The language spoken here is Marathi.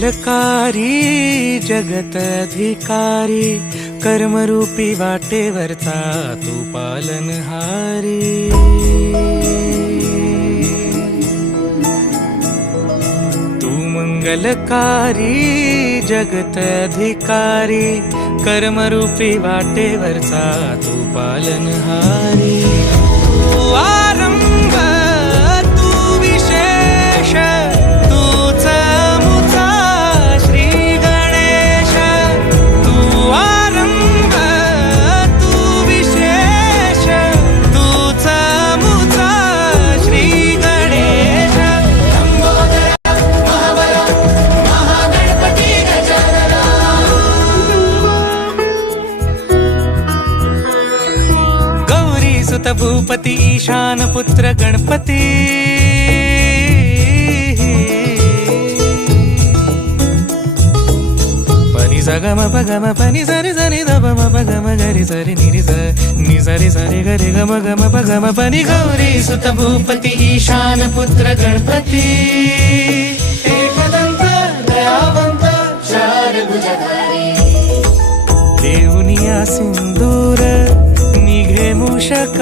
मंगलकारी जगत अधिकारी, कर्मरूपी वाटेवरचा तू पालनहारी। तू मंगलकारी जगत अधिकारी, कर्मरूपी वाटेवरचा तू पालनहारी। तू आरंभ तू विशेष, तूच मुचा श्री गणेश। तू आरंभ तू विशेष, तूच मुचा श्री गणेश। लंबोदर महाबल महागणपती गजानना। गौरी सुत भूपती ईशान पुत्र गणपती। पनि सगम पगम पनि सरि सरि ध म पगम गरि सरि नि सरि सरि गरि गम गम पगम पनि। गौरी सुत भूपती ईशान पुत्र गणपती। एकदंत दयावंत चार भुजधारी, देऊनिया सिंदूर निघे मूषक